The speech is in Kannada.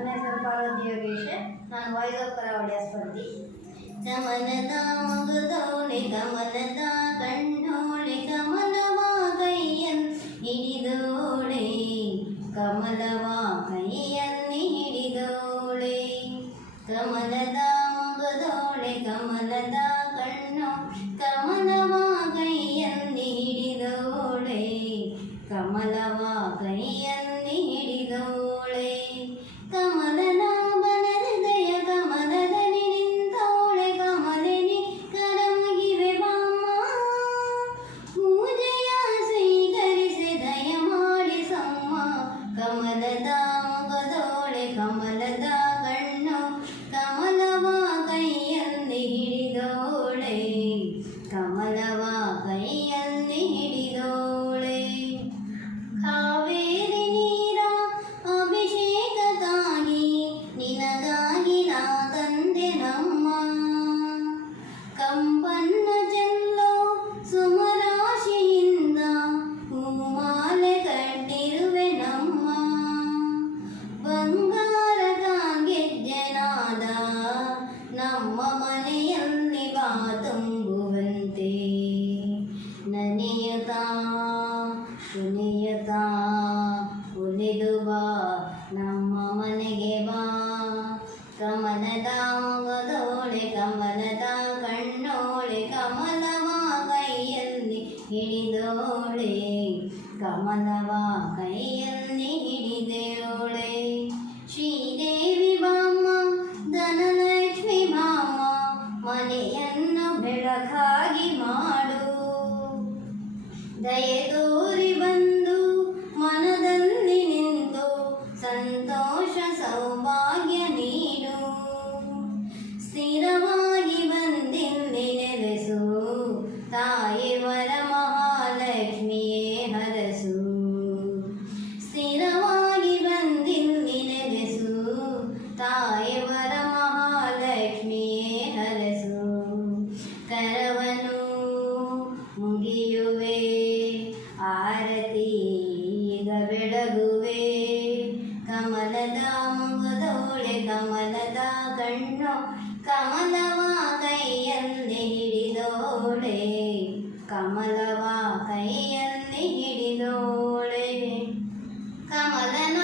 ನನ್ನ ಹೆಸರು ಪಾರ್ವತಿ ಯೋಗೇಶ್. ನಾನು ವಾಯ್ಸ್ ಆಫ್ ಕರಾವಳಿಯ ಸ್ಪರ್ಧಿ. ಕಮಲದ ಮಗದೋಳೆ ಕಮಲದ ಕಣ್ಣೋಳೆ ಕಮಲವ ಕೈಯಲ್ಲಿ ಹಿಡಿದೋಳೆ ಕಮಲವ ಕೈಯಲ್ಲಿ ಹಿಡಿದೋಳೆ ಕಮಲದ ಮಗದೋಳೆ ಕಮಲದ ಕಣ್ಣು ಕಮಲವ ಕೈಯಲ್ಲಿ ಹಿಡಿದೋಳೆ ಕಮಲವ ಕೈಯಲ್ಲಿ ಹಿಡಿದೋಳೆ ಕಮಲನ ಬನ ಹೃದಯ ಕಮಲದಲ್ಲಿ ನಿಂತೋಳೆ ಕಮಲಿನಿ ಕರಮಗಿವೆ ಬಾಮ್ಮ ಪೂಜೆಯ ಸ್ವೀಕರಿಸಿ ದಯ ಮಾಡಿಸಮ್ಮ ಕಮಲದ ಮೊಗದೋಳೆ ಕಮಲದ ಕಣ್ಣು ಕಮಲವ ಕೈಯಲ್ಲಿ ಹಿಡಿದೋಳೆ ಕಮಲವ ಕೈಯಲ್ಲಿ ಹಿಡಿದೋಳೆ ಕಾವೇರಿ ನೀರ ಅಭಿಷೇಕಕ್ಕಾಗಿ ನಿನಗಾಗಿ ನಾ ತಂದೆ ನಮ್ಮ ಕಂಪನ್ನ ಚೆಲ್ಲೋ ಸುಮರಾಶಿಯಿಂದ ಹೂಮಾಲೆ ಕಟ್ಟಿರುವೆ ನಮ್ಮ ಬಂಗಾರದ ಗೆಜ್ಜೆನಾದ ನಮ್ಮ ಮನೆಯಲ್ಲಿ ಬಾ ತುಂಬುವಂತೆ ನನೆಯುತ್ತಾ ಕುಣಿಯುತ್ತಾ ಉಲಿದು ಬಾ ನಮ್ಮ ಮನೆಗೆ ಬಾ ಕಮಲದ ಮೊಗದೋಳೆ ಕಮಲದ ಕಣ್ಣೋಳೆ ಕಮಲವ ಕೈಯಲ್ಲಿ ಹಿಡಿದೋಳೆ ಕಮಲವ ಕೈಯಲ್ಲಿ ಹಿಡಿದೋಳೆ ಶ್ರೀದೇವಿ ಬಾಮ್ಮ ಧನಲಕ್ಷ್ಮಿ ಬಾಮ್ಮ ಮನೆಯನ್ನು ಬೆಳಕಾಗಿ ಮಾಡು ದಯೆ ತೋರಿ ಬಂದು ಮನದಲ್ಲಿ ನಿಂತು ಸಂತೋಷ ಸೌಭಾಗ್ಯ ನೀಡು ಸ್ಥಿರವಾಗಿ ಬಂದಿಲ್ಲಿ ನೆಲೆಸು ತಾಯಿ ವರ ಮಹಾಲಕ್ಷ್ಮಿಯೇ ಹರಸು ಸ್ಥಿರವಾಗಿ ಬಂದಿಲ್ಲಿ ನೆಲೆಸು ತಾಯಿ ವರ ಮಹಾಲಕ್ಷ್ಮಿಯೇ ಹರಸು ಕರವನು ಮುಗಿಯುವೆ ಆರತಿ ಈಗ ಬೆಳಗುವೆ ಕಮಲದ ಮೊಗದೋಳೆ ಕಮಲದ ಕಣ್ಣು ಕಮಲವ ಕೈಯಲ್ಲಿ ಹಿಡಿದೋಳೆ ಕಮಲವ ಕೈಯಲ್ಲಿ ಹಿಡಿದೋಳೆ ಕಮಲನ